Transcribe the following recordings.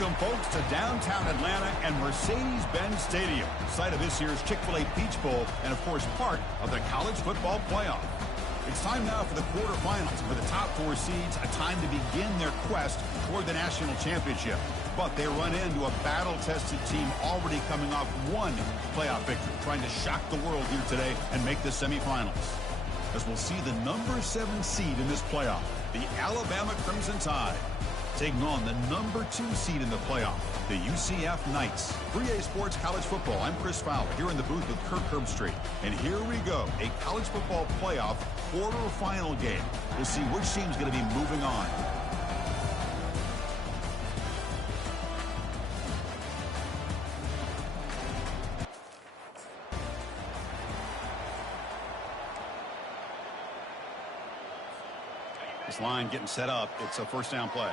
Welcome, folks, to downtown Atlanta and Mercedes-Benz Stadium, site of this year's Chick-fil-A Peach Bowl and, of course, part of the college football playoff. It's time now for the quarterfinals. For the top four seeds, a time to begin their quest toward the national championship. But they run into a battle-tested team already coming off one playoff victory, trying to shock the world here today and make the semifinals. As we'll see the number 7 seed in this playoff, the Alabama Crimson Tide, taking on the number 2 seed in the playoff, the UCF Knights. 3A Sports College Football. I'm Chris Fowler here in the booth with Kirk Herbstreit. And here we go, a college football playoff quarterfinal game. We'll see which team's going to be moving on. This line getting set up. It's a first down play.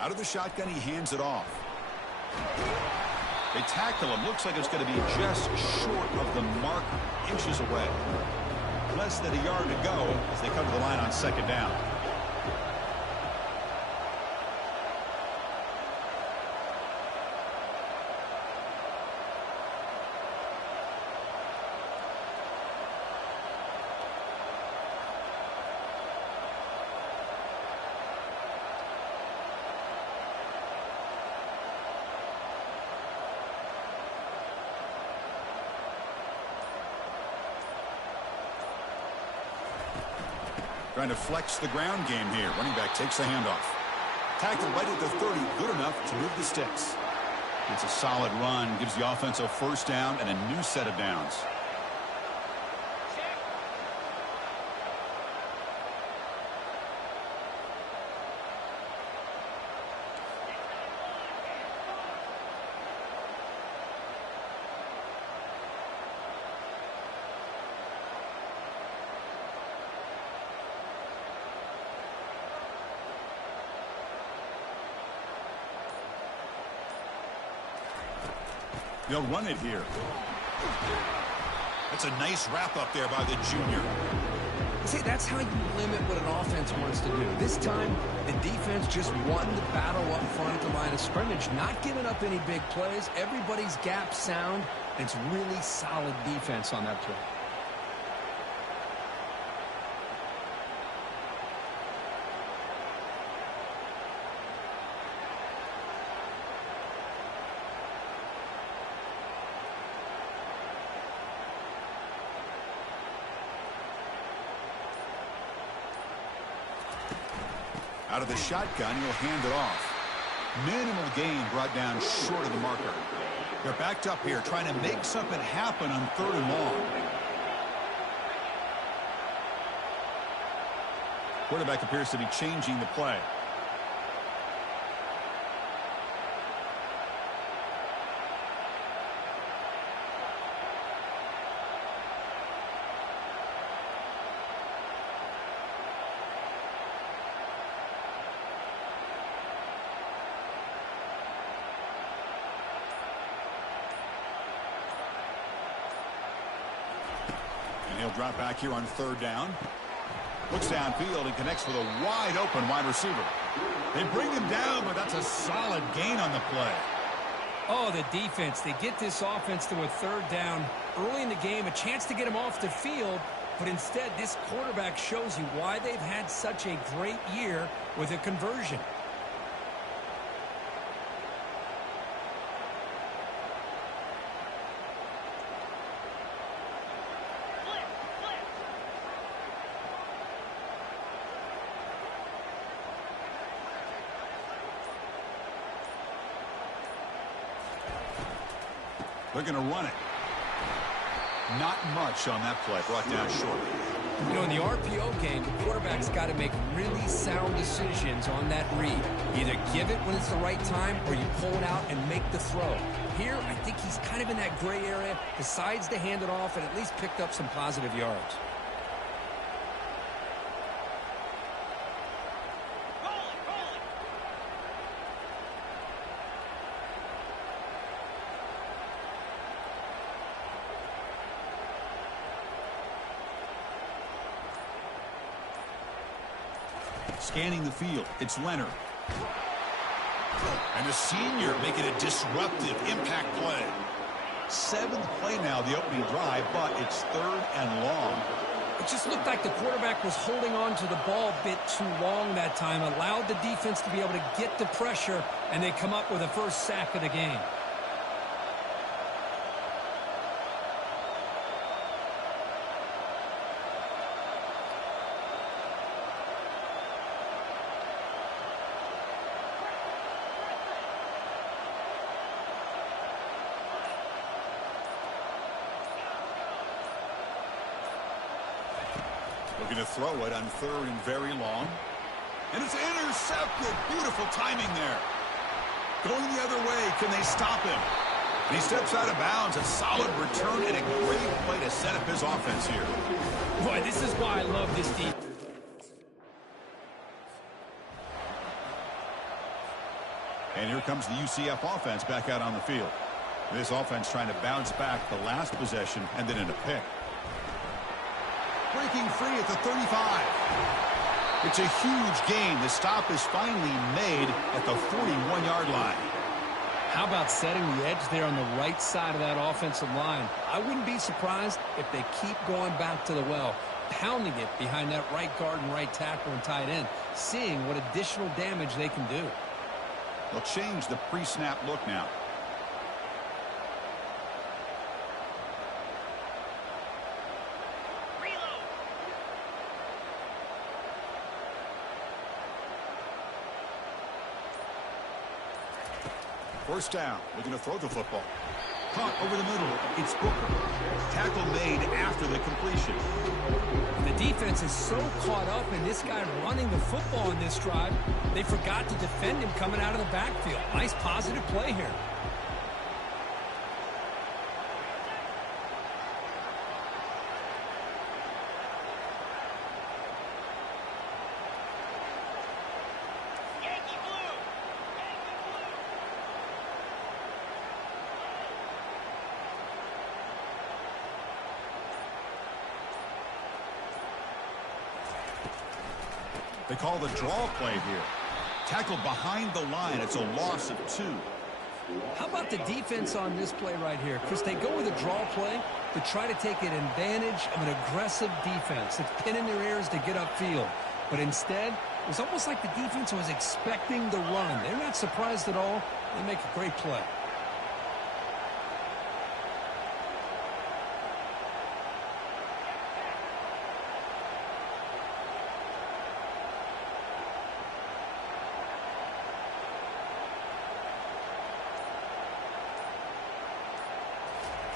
Out of the shotgun, he hands it off. They tackle him. Looks like it's going to be just short of the mark, inches away. Less than a yard to go as they come to the line on second down. Trying to flex the ground game here. Running back takes the handoff. Tackled right at the 30. Good enough to move the sticks. It's a solid run. Gives the offense a first down and a new set of downs. They'll run it here. That's a nice wrap up there by the junior. See, that's how you limit what an offense wants to do. This time, the defense just won the battle up front at the line of scrimmage, not giving up any big plays. Everybody's gap sound. It's really solid defense on that play. Out of the shotgun, he'll hand it off. Minimal gain brought down short of the marker. They're backed up here, trying to make something happen on 3rd and long. Quarterback appears to be changing the play. He'll drop back here on 3rd down. Looks downfield and connects with a wide open wide receiver. They bring him down, but that's a solid gain on the play. Oh, the defense. They get this offense to a 3rd down early in the game, a chance to get him off the field, but instead this quarterback shows you why they've had such a great year with a conversion. They're going to run it. Not much on that play. Brought down short. You know, in the RPO game, the quarterback's got to make really sound decisions on that read. Either give it when it's the right time or you pull it out and make the throw. Here, I think he's kind of in that gray area, decides to hand it off and at least picked up some positive yards. Scanning the field, it's Leonard. And the senior making a disruptive impact play. 7th play now, the opening drive, but it's 3rd and long. It just looked like the quarterback was holding on to the ball a bit too long that time, allowed the defense to be able to get the pressure, and they come up with the first sack of the game. Looking to throw it on 3rd and very long. And it's intercepted. Beautiful timing there. Going the other way. Can they stop him? And he steps out of bounds. A solid return and a great play to set up his offense here. Boy, this is why I love this defense. And here comes the UCF offense back out on the field. This offense trying to bounce back the last possession and then in a pick. Breaking free at the 35. It's a huge gain. The stop is finally made at the 41-yard line. How about setting the edge there on the right side of that offensive line? I wouldn't be surprised if they keep going back to the well, pounding it behind that right guard and right tackle and tight end, seeing what additional damage they can do. They'll change the pre-snap look now. First down, looking to throw the football. Caught over the middle, it's Booker. Tackle made after the completion. And the defense is so caught up in this guy running the football in this drive, they forgot to defend him coming out of the backfield. Nice positive play here. They call the draw play here. Tackled behind the line. It's a loss of 2. How about the defense on this play right here? Chris, they go with a draw play to try to take an advantage of an aggressive defense. It's pinning their ears to get upfield. But instead, it was almost like the defense was expecting the run. They're not surprised at all. They make a great play.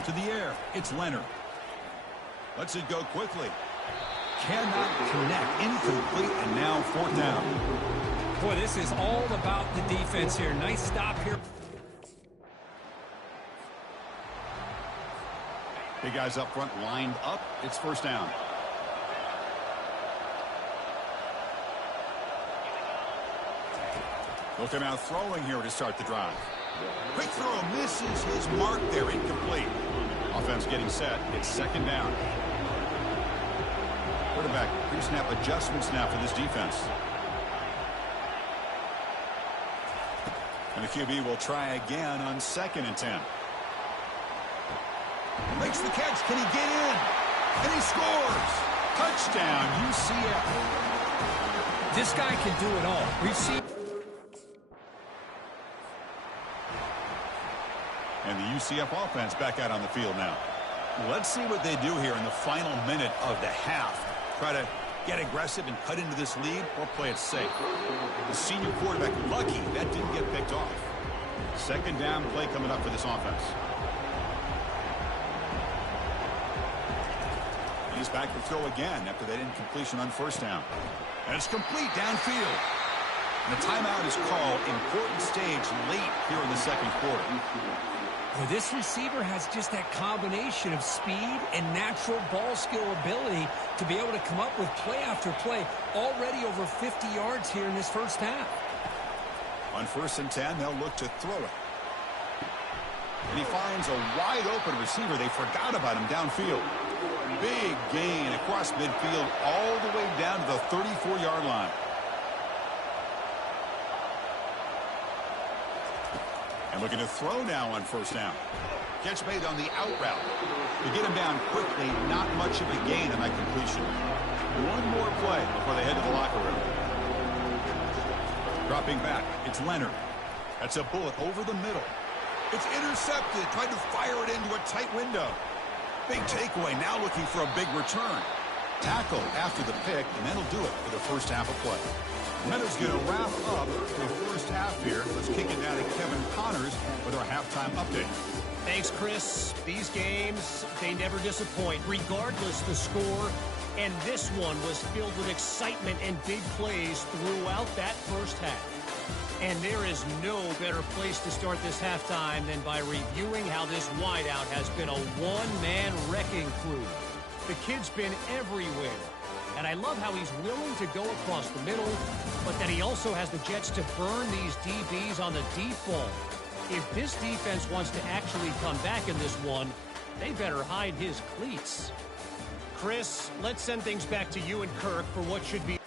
To the air, it's Leonard. Lets it go quickly. Cannot connect. Incomplete, and now 4th down. Boy, this is all about the defense here. Nice stop here. Big guys up front lined up. It's 1st down. Looking out throwing here to start the drive. Quick throw misses his mark there. Incomplete. Offense getting set. It's 2nd down. Quarterback pre-snap adjustments now for this defense. And the QB will try again on 2nd and 10. Makes the catch. Can he get in? And he scores. Touchdown, UCF. This guy can do it all. We've seen... And the UCF offense back out on the field now. Let's see what they do here in the final minute of the half. Try to get aggressive and cut into this lead or play it safe. The senior quarterback lucky that didn't get picked off. 2nd down play coming up for this offense. And he's back to throw again after that incompletion on 1st down. And it's complete downfield. And the timeout is called. Important stage late here in the 2nd quarter. Well, this receiver has just that combination of speed and natural ball skill ability to be able to come up with play after play. Already over 50 yards here in this 1st half. On 1st and 10, they'll look to throw it. And he finds a wide open receiver. They forgot about him downfield. Big gain across midfield all the way down to the 34-yard line. And looking to throw now on first down. Catch made on the out route. To get him down quickly, not much of a gain on that completion. One more play before they head to the locker room. Dropping back, it's Leonard. That's a bullet over the middle. It's intercepted, trying to fire it into a tight window. Big takeaway, now looking for a big return. Tackle after the pick, and that'll do it for the first half of play. Leonard's going to wrap up the first half here. Let's kick it down to Kevin Connors with our halftime update. Thanks, Chris. These games, they never disappoint, regardless the score. And this one was filled with excitement and big plays throughout that first half. And there is no better place to start this halftime than by reviewing how this wideout has been a one-man wrecking crew. The kid's been everywhere. And I love how he's willing to go across the middle, but that he also has the jets to burn these DBs on the deep ball. If this defense wants to actually come back in this one, they better hide his cleats. Chris, let's send things back to you and Kirk for what should be.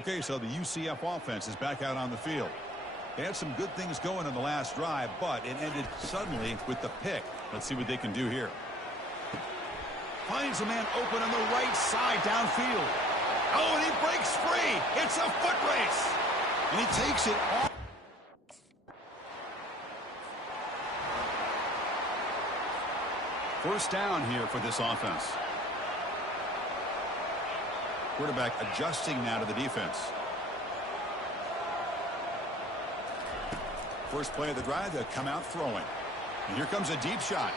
Okay, so the UCF offense is back out on the field. They had some good things going on the last drive, but it ended suddenly with the pick. Let's see what they can do here. Finds a man open on the right side downfield. Oh, and he breaks free. It's a foot race. And he takes it off. First down here for this offense. Quarterback adjusting now to the defense. First play of the drive, they'll come out throwing. And here comes a deep shot.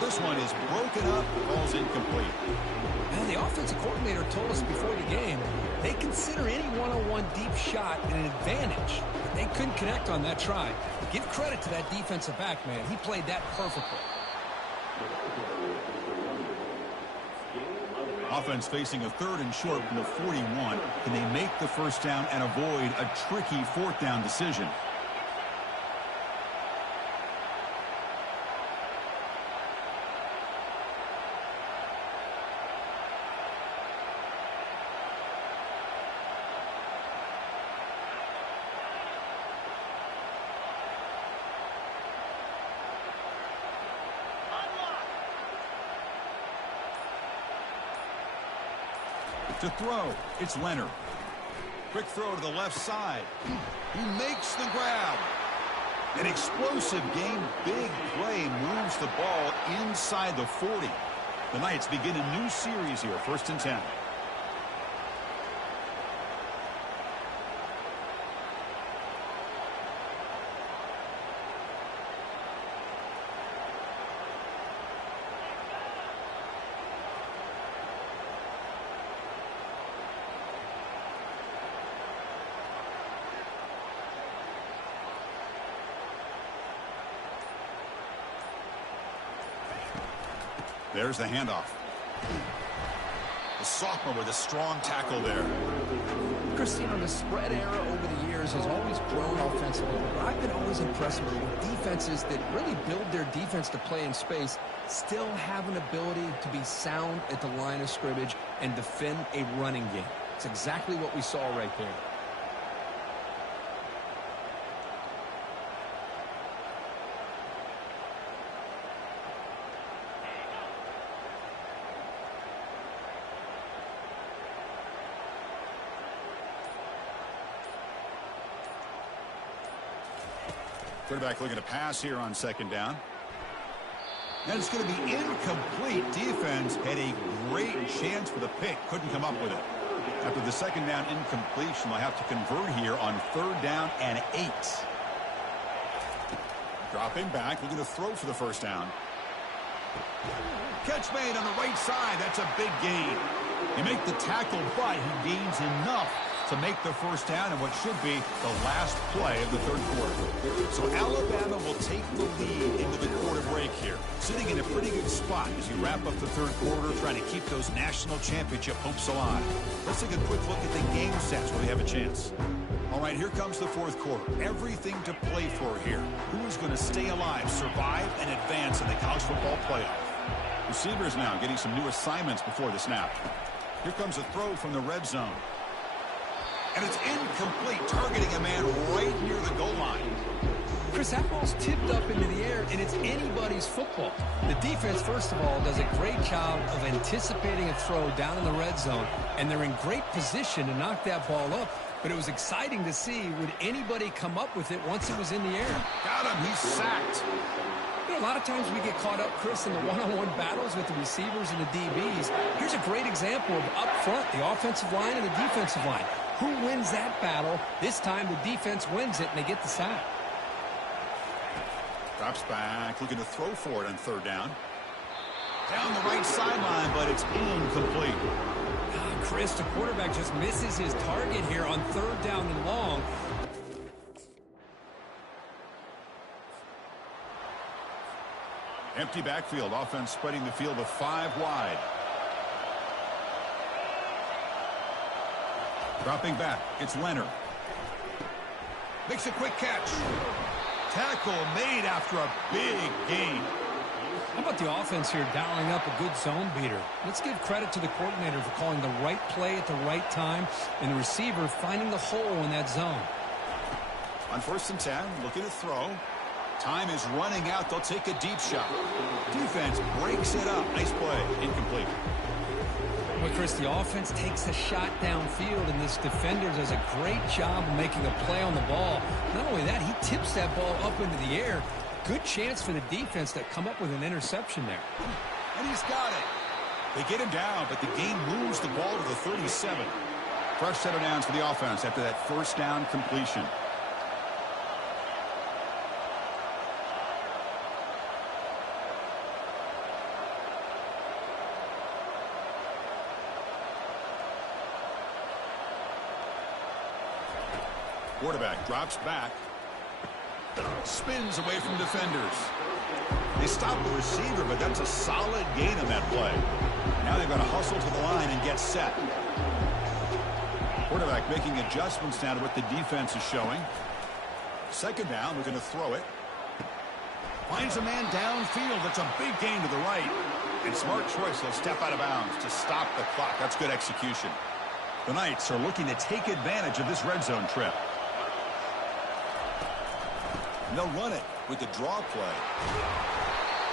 This one is broken up, falls incomplete. Man, the offensive coordinator told us before the game they consider any one-on-one deep shot an advantage. But they couldn't connect on that try. Give credit to that defensive back, man. He played that perfectly. Offense facing a 3rd and short from the 41. Can they make the first down and avoid a tricky 4th down decision? To throw, it's Leonard. Quick throw to the left side. He makes the grab. An explosive game, big play, moves the ball inside the 40. The Knights begin a new series here, 1st and 10. There's the handoff. The sophomore with a strong tackle there. Christine, the spread era over the years has always grown offensively, but I've been always impressed with defenses that really build their defense to play in space, still have an ability to be sound at the line of scrimmage and defend a running game. It's exactly what we saw right there. Quarterback looking to pass here on 2nd down. And it's going to be incomplete. Defense had a great chance for the pick. Couldn't come up with it. After the 2nd down incompletion, they'll have to convert here on 3rd down and 8. Dropping back, looking to throw for the first down. Catch made on the right side. That's a big gain. You make the tackle, but he gains enough to make the first down in what should be the last play of the 3rd quarter. So Alabama will take the lead into the quarter break here, sitting in a pretty good spot as you wrap up the 3rd quarter, trying to keep those national championship hopes alive. Let's take a quick look at the game stats where they have a chance. All right, here comes the 4th quarter. Everything to play for here. Who is going to stay alive, survive, and advance in the college football playoff? Receivers now getting some new assignments before the snap. Here comes a throw from the red zone. And it's incomplete, targeting a man right near the goal line. Chris, that ball's tipped up into the air, and it's anybody's football. The defense, first of all, does a great job of anticipating a throw down in the red zone, and they're in great position to knock that ball up. But it was exciting to see, would anybody come up with it once it was in the air? Got him. He's sacked. You know, a lot of times we get caught up, Chris, in the one-on-one battles with the receivers and the DBs. Here's a great example of up front, the offensive line and the defensive line. Who wins that battle? This time the defense wins it, and they get the sack. Drops back, looking to throw for it on third down. Down the right sideline, but it's incomplete. Chris, the quarterback just misses his target here on third down and long. Empty backfield, offense spreading the field to 5 wide. Dropping back, it's Leonard. Makes a quick catch. Tackle made after a big gain. How about the offense here dialing up a good zone beater? Let's give credit to the coordinator for calling the right play at the right time and the receiver finding the hole in that zone. On 1st and 10, looking to throw. Time is running out. They'll take a deep shot. Defense breaks it up. Nice play. Incomplete. Well, Chris, the offense takes a shot downfield, and this defender does a great job of making a play on the ball. Not only that, he tips that ball up into the air. Good chance for the defense to come up with an interception there. And he's got it. They get him down, but the game moves the ball to the 37. Fresh set of downs for the offense after that first down completion. Quarterback drops back. Spins away from defenders. They stop the receiver, but that's a solid gain on that play. Now they've got to hustle to the line and get set. Quarterback making adjustments now to what the defense is showing. Second down, we're going to throw it. Finds a man downfield. That's a big gain to the right. And smart choice, he'll step out of bounds to stop the clock. That's good execution. The Knights are looking to take advantage of this red zone trip. And they'll run it with the draw play.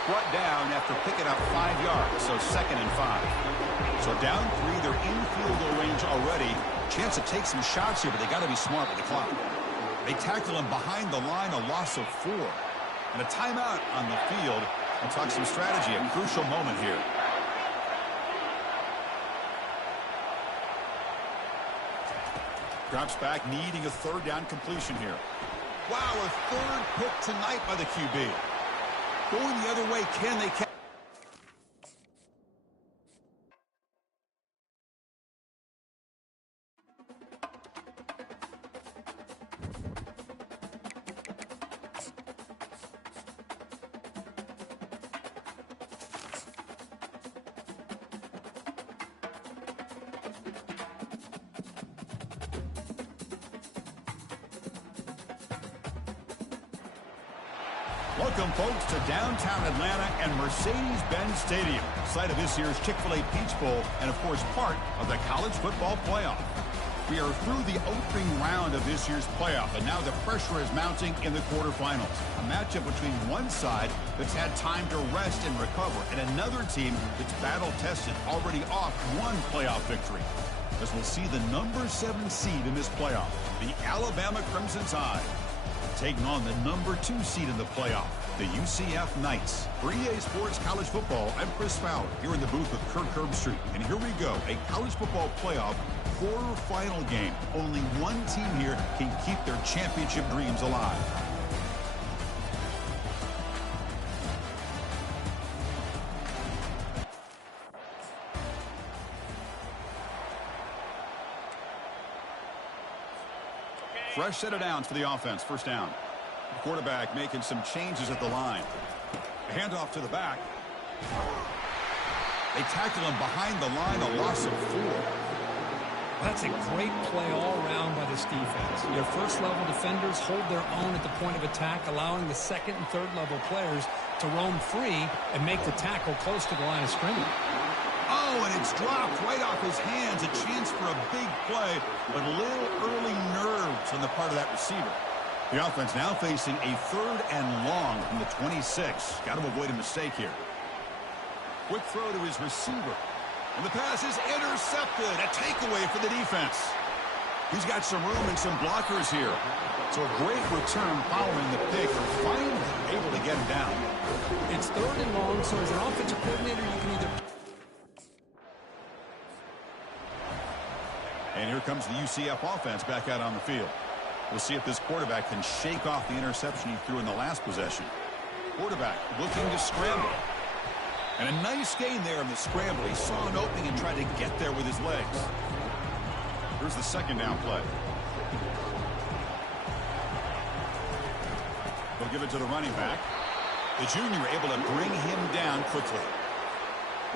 Brought down after picking up 5 yards, so 2nd and 5. So down 3, they're in field goal range already. Chance to take some shots here, but they got to be smart with the clock. They tackle him behind the line, a loss of 4. And a timeout on the field. We'll talk some strategy, a crucial moment here. Drops back, needing a third down completion here. Wow, a third pick tonight by the QB. Going the other way, can they catch? Welcome, folks, to downtown Atlanta and Mercedes-Benz Stadium, site of this year's Chick-fil-A Peach Bowl and, of course, part of the College Football Playoff. We are through the opening round of this year's playoff, and now the pressure is mounting in the quarterfinals. A matchup between one side that's had time to rest and recover, and another team that's battle-tested, already off one playoff victory. As we'll see the number 7 seed in this playoff, the Alabama Crimson Tide, taking on the number 2 seed in the playoff, the UCF Knights. For EA Sports College Football, I'm Chris Fowler, here in the booth with Kirk Herbstreit. And here we go, a college football playoff quarterfinal game. Only one team here can keep their championship dreams alive. Fresh set of downs for the offense. First down. The quarterback making some changes at the line. A handoff to the back. They tackle him behind the line, a loss of 4. That's a great play all around by this defense. Your first-level defenders hold their own at the point of attack, allowing the second and third-level players to roam free and make the tackle close to the line of scrimmage. Oh, and it's dropped right off his hands. A chance for a big play, but a little early nerves on the part of that receiver. The offense now facing a 3rd and long from the 26. Got to avoid a mistake here. Quick throw to his receiver. And the pass is intercepted. A takeaway for the defense. He's got some room and some blockers here. So a great return following the pick. Finally able to get him down. It's 3rd and long, so as an offensive coordinator, you can either... And here comes the UCF offense back out on the field. We'll see if this quarterback can shake off the interception he threw in the last possession. Quarterback looking to scramble. And a nice gain there in the scramble. He saw an opening and tried to get there with his legs. Here's the 2nd down play. They'll give it to the running back. The junior able to bring him down quickly.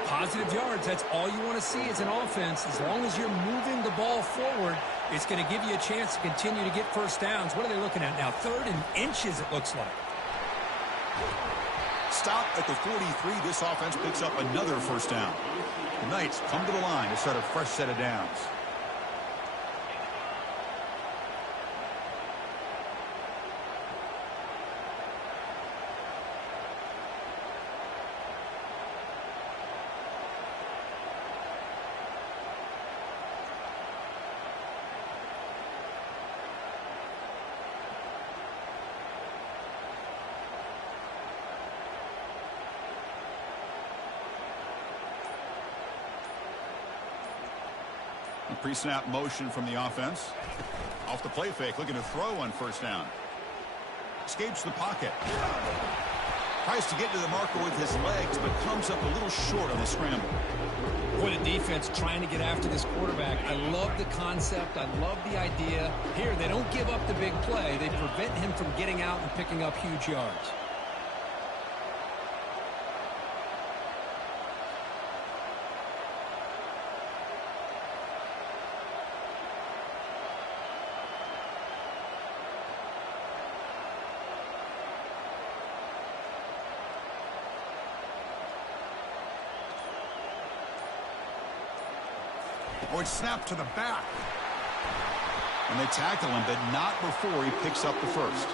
Positive yards, that's all you want to see as an offense. As long as you're moving the ball forward, it's going to give you a chance to continue to get first downs. What are they looking at now? 3rd and inches, it looks like. Stop at the 43. This offense picks up another first down. The Knights come to the line to start a fresh set of downs. Pre-snap motion from the offense. Off the play fake, looking to throw on first down. Escapes the pocket. Tries to get to the marker with his legs, but comes up a little short on the scramble. Boy, the defense trying to get after this quarterback. I love the concept. I love the idea. Here, they don't give up the big play. They prevent him from getting out and picking up huge yards. Or it's snapped to the back. And they tackle him, but not before he picks up the first.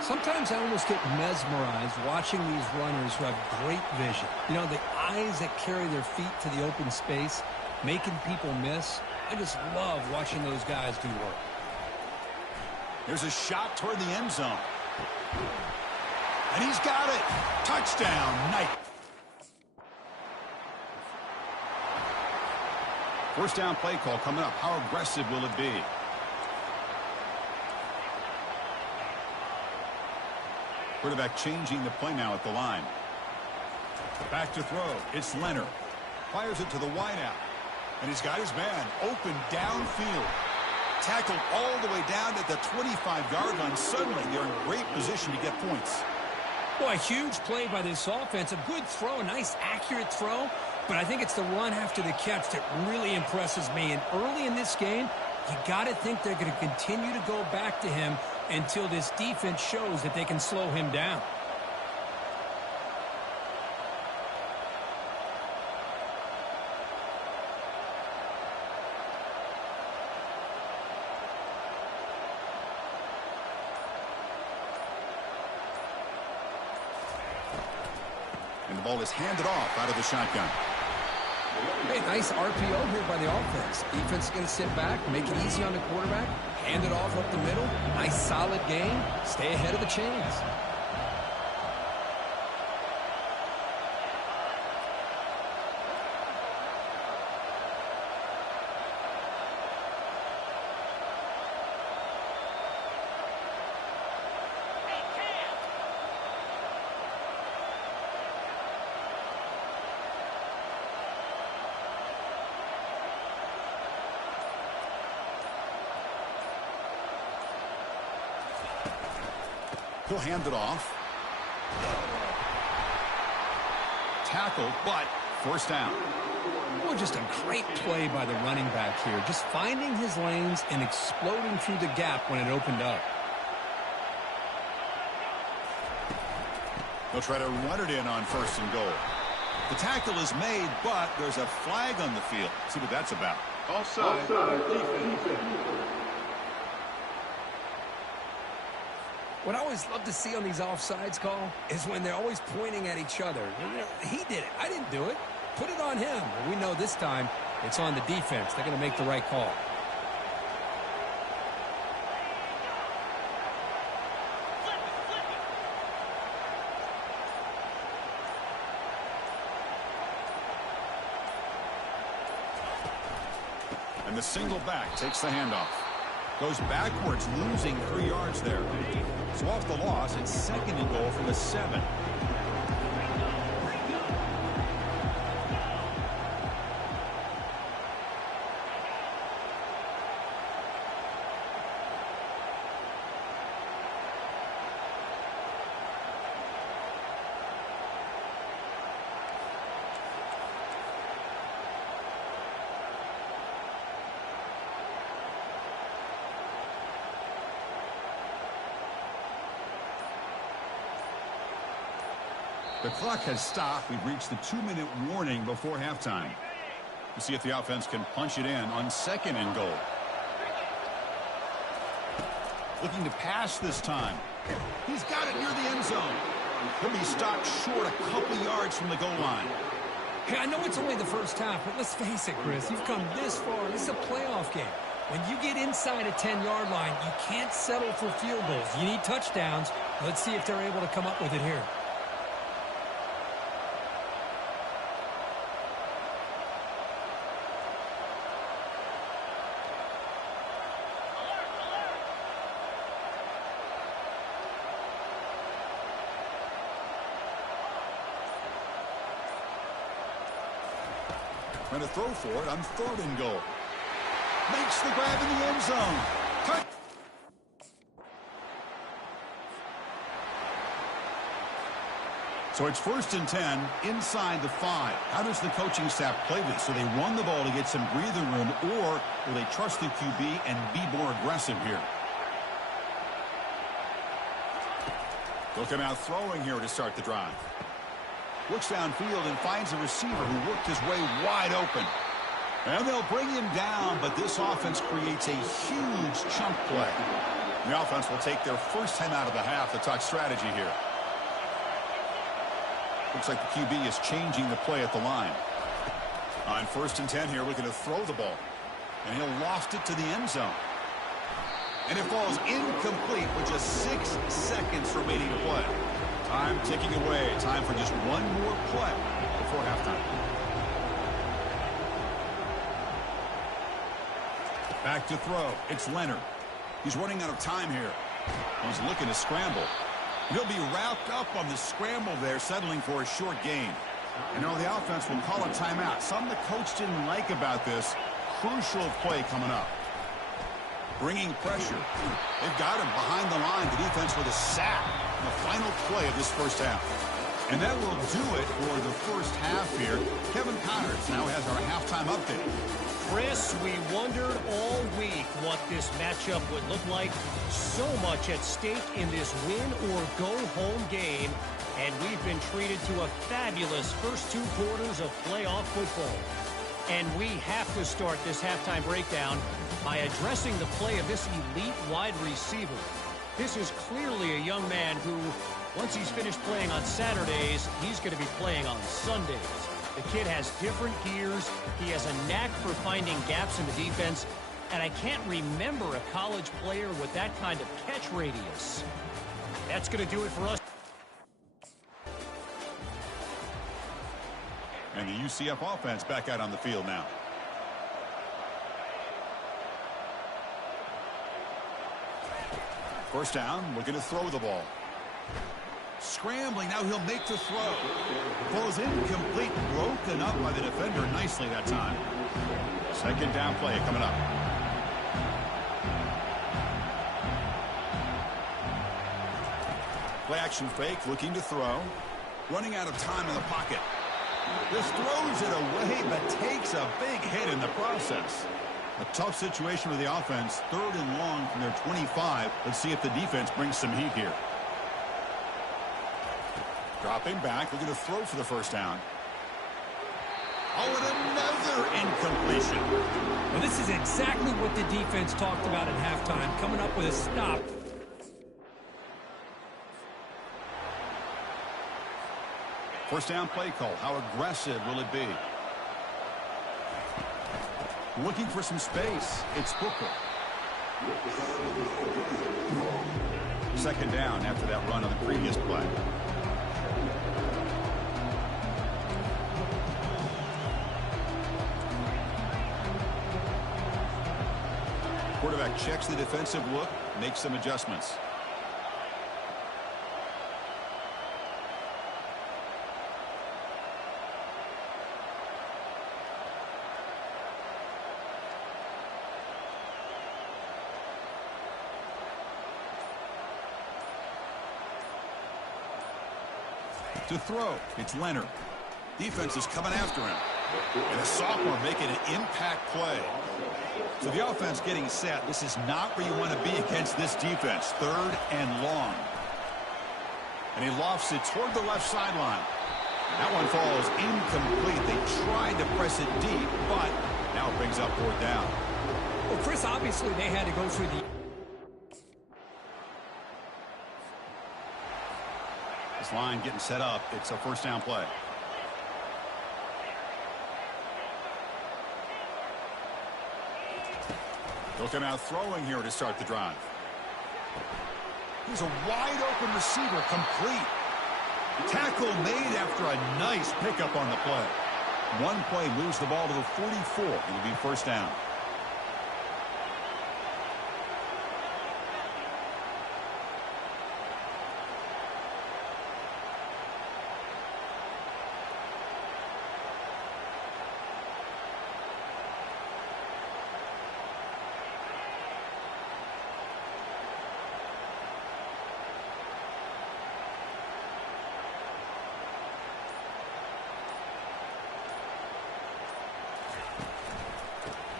Sometimes I almost get mesmerized watching these runners who have great vision. You know, the eyes that carry their feet to the open space, making people miss. I just love watching those guys do work. There's a shot toward the end zone. And he's got it. Touchdown, Knight. First down play call coming up. How aggressive will it be? Quarterback changing the play now at the line. Back to throw. It's Leonard. Fires it to the wideout. And he's got his man open downfield. Tackled all the way down at the 25-yard line. Suddenly, they're in great position to get points. Boy, a huge play by this offense. A good throw, a nice, accurate throw. But I think it's the run after the catch that really impresses me. And early in this game, you got to think they're going to continue to go back to him until this defense shows that they can slow him down. And the ball is handed off out of the shotgun. Hey, nice RPO here by the offense. Defense is going to sit back, make it easy on the quarterback, hand it off up the middle. Nice solid game. Stay ahead of the chains. He'll hand it off. Tackle, but first down. Oh, just a great play by the running back here. Just finding his lanes and exploding through the gap when it opened up. They'll try to run it in on first and goal. The tackle is made, but there's a flag on the field. See what that's about. Offside. Defense. What I always love to see on these offsides call is when they're always pointing at each other. He did it. I didn't do it. Put it on him. We know this time it's on the defense. They're going to make the right call. And the single back takes the handoff. Goes backwards, losing 3 yards there. So off the loss, it's 2nd and goal from the 7. The clock has stopped. We've reached the 2-minute warning before halftime. We'll see if the offense can punch it in on 2nd and goal. Looking to pass this time. He's got it near the end zone. He'll be stopped short a couple yards from the goal line. Hey, I know it's only the first half, but let's face it, Chris. You've come this far. This is a playoff game. When you get inside a 10-yard line, you can't settle for field goals. You need touchdowns. Let's see if they're able to come up with it here. Trying to throw for it on 3rd and goal. Makes the grab in the end zone. Cut. So it's 1st and 10 inside the 5. How does the coaching staff play this? So they run the ball to get some breathing room, or will they trust the QB and be more aggressive here? They'll come out throwing here to start the drive. Looks downfield and finds a receiver who worked his way wide open. And they'll bring him down, but this offense creates a huge chunk play. The offense will take their first time out of the half to talk strategy here. Looks like the QB is changing the play at the line. On 1st and 10 here, looking to throw the ball. And he'll loft it to the end zone. And it falls incomplete with just 6 seconds remaining to play. Time ticking away. Time for just one more play before halftime. Back to throw. It's Leonard. He's running out of time here. He's looking to scramble. He'll be wrapped up on the scramble there, settling for a short gain. And now the offense will call a timeout. Something the coach didn't like about this. Crucial play coming up. Bringing pressure. They've got him behind the line. The defense with a sack. The final play of this first half. And that will do it for the first half here. Kevin Connors now has our halftime update. Chris, we wondered all week what this matchup would look like. So much at stake in this win-or-go-home game. And we've been treated to a fabulous first 2 quarters of playoff football. And we have to start this halftime breakdown by addressing the play of this elite wide receiver. This is clearly a young man who, once he's finished playing on Saturdays, he's going to be playing on Sundays. The kid has different gears. He has a knack for finding gaps in the defense. And I can't remember a college player with that kind of catch radius. That's going to do it for us. And the UCF offense back out on the field now. First down, looking to throw the ball. Scrambling, now he'll make the throw. Falls incomplete, broken up by the defender nicely that time. 2nd down play coming up. Play action fake, looking to throw. Running out of time in the pocket. This throws it away, but takes a big hit in the process. A tough situation with the offense. 3rd and long from their 25. Let's see if the defense brings some heat here. Dropping back, looking to throw for the first down. Oh, and another incompletion. Well, this is exactly what the defense talked about at halftime, coming up with a stop. First down play call. How aggressive will it be? Looking for some space. It's Booker. Second down after that run on the previous play. Quarterback checks the defensive look, makes some adjustments. To throw, it's Leonard. Defense is coming after him. And a sophomore making an impact play. So the offense getting set. This is not where you want to be against this defense. Third and long. And he lofts it toward the left sideline. That one falls incomplete. They tried to press it deep, but now it brings up fourth down. Well, Chris, obviously they had to go through the... This line getting set up. It's a first down play. They'll come out throwing here to start the drive. Here's a wide open receiver, complete. Tackle made after a nice pickup on the play. One play moves the ball to the 44. It'll be first down.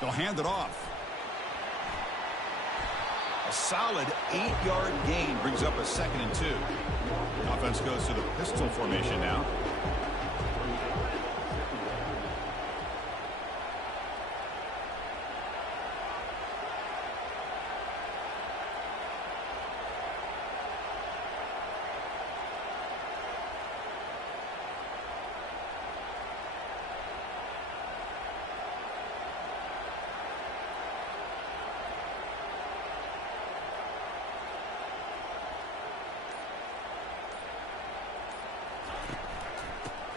They'll hand it off. A solid 8-yard gain brings up a 2nd and 2. Offense goes to the pistol formation now.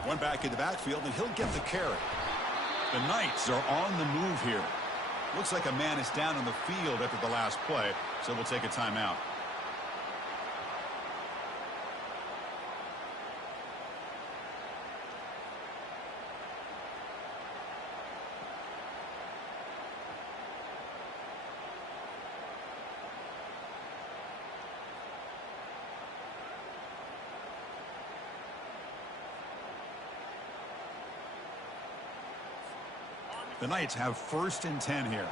One back in the backfield, and he'll get the carry. The Knights are on the move here. Looks like a man is down on the field after the last play, so we'll take a timeout. The Knights have 1st and 10 here.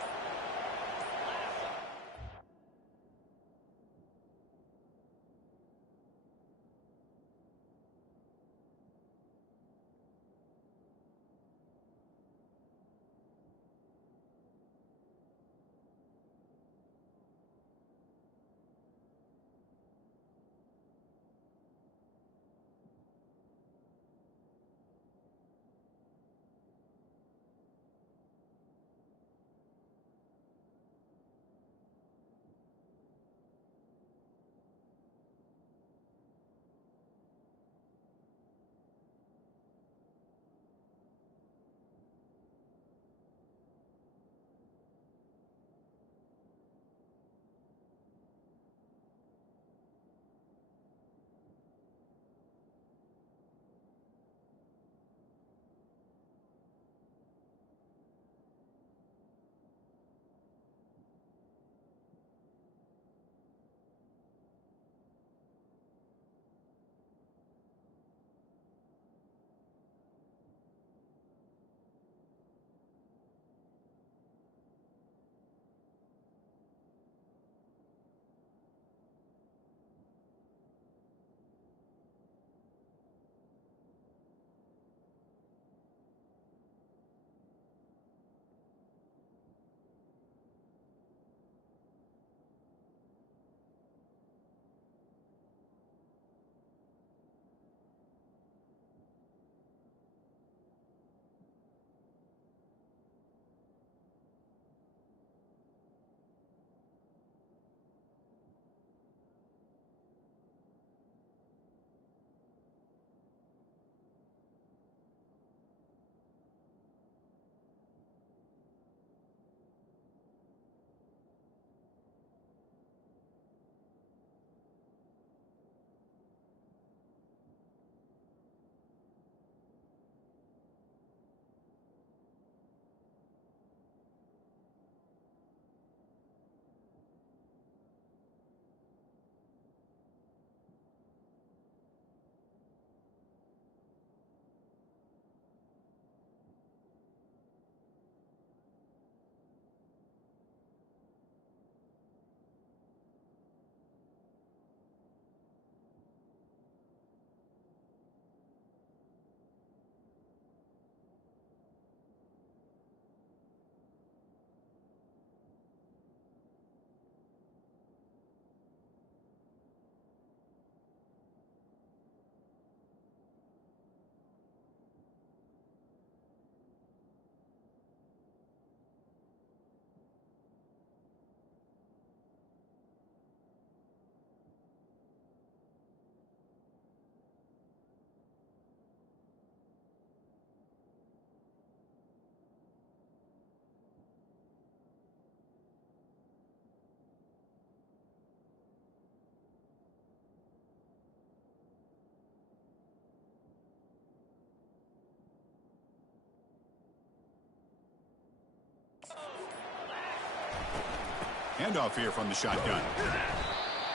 Handoff here from the shotgun.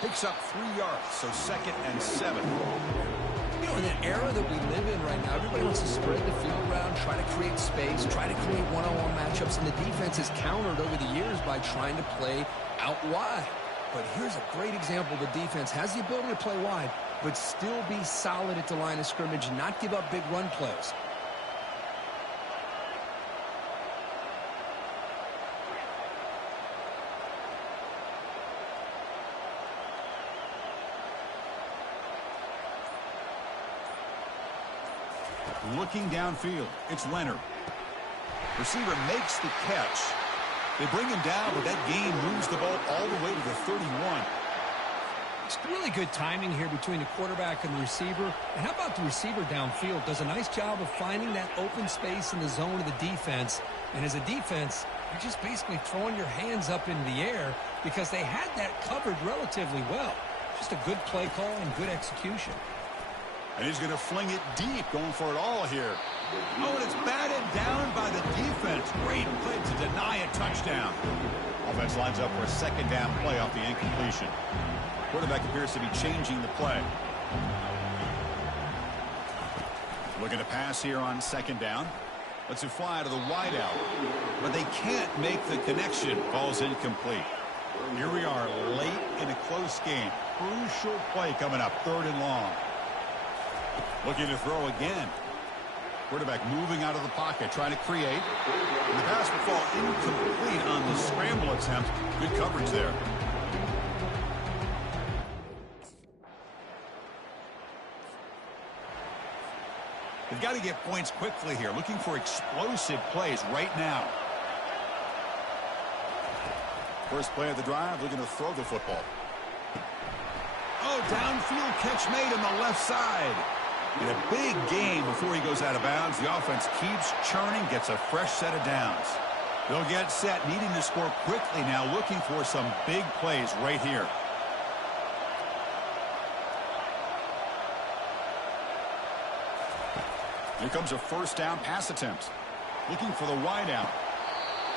Picks up 3 yards, so 2nd and 7. You know, in the era that we live in right now, everybody wants to spread the field around, try to create space, try to create one-on-one matchups, and the defense has countered over the years by trying to play out wide. But here's a great example. The defense has the ability to play wide, but still be solid at the line of scrimmage, not give up big run plays. Looking downfield, it's Leonard. Receiver makes the catch. They bring him down, but that gain moves the ball all the way to the 31. It's really good timing here between the quarterback and the receiver. And how about the receiver downfield? Does a nice job of finding that open space in the zone of the defense. And as a defense, you're just basically throwing your hands up in the air because they had that covered relatively well. Just a good play call and good execution. And he's going to fling it deep, going for it all here. Oh, and it's batted down by the defense. Great play to deny a touchdown. Offense lines up for a 2nd down play off the incompletion. Quarterback appears to be changing the play. Looking to pass here on 2nd down. Lets it fly to the wideout. But they can't make the connection. Ball's incomplete. Here we are late in a close game. Crucial play coming up, 3rd and long. Looking to throw again. Quarterback moving out of the pocket, trying to create. And the pass will fall incomplete on the scramble attempt. Good coverage there. They've got to get points quickly here. Looking for explosive plays right now. First play of the drive, looking to throw the football. Oh, downfield catch made on the left side. And a big gain before he goes out of bounds. The offense keeps churning, gets a fresh set of downs. They'll get set, needing to score quickly now, looking for some big plays right here. Here comes a 1st down pass attempt. Looking for the wideout.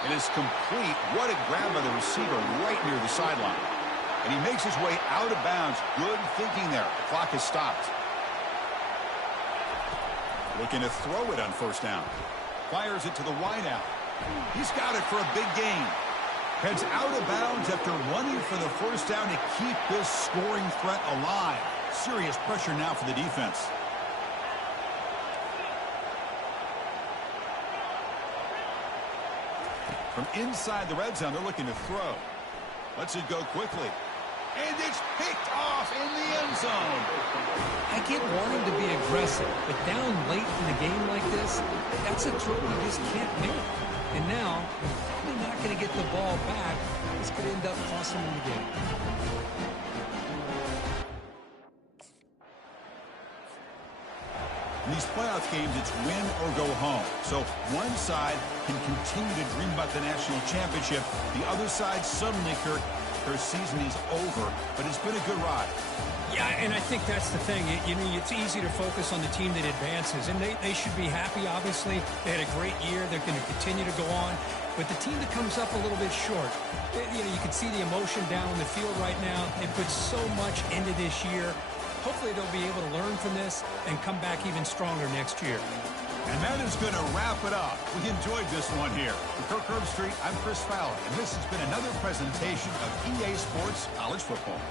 And it's complete. What a grab by the receiver right near the sideline. And he makes his way out of bounds. Good thinking there. The clock is stopped. Looking to throw it on 1st down. Fires it to the wideout. He's got it for a big gain. Heads out of bounds after running for the 1st down to keep this scoring threat alive. Serious pressure now for the defense. From inside the red zone, they're looking to throw. Lets it go quickly. And it's picked off in the end zone. I get wanting to be aggressive, but down late in the game like this, that's a throw you just can't make. And now, they're not going to get the ball back. This could end up costing them the game. In these playoff games, it's win or go home. So one side can continue to dream about the national championship. The other side suddenly, Kirk, their season is over, but it's been a good ride. Yeah, and I think that's the thing. You know, it's easy to focus on the team that advances, and they should be happy, obviously. They had a great year. They're going to continue to go on. But the team that comes up a little bit short, you know, you can see the emotion down on the field right now. They put so much into this year. Hopefully they'll be able to learn from this and come back even stronger next year. And that is going to wrap it up. We enjoyed this one here. For Kirk Herbstreit, I'm Chris Fowler, and this has been another presentation of EA Sports College Football.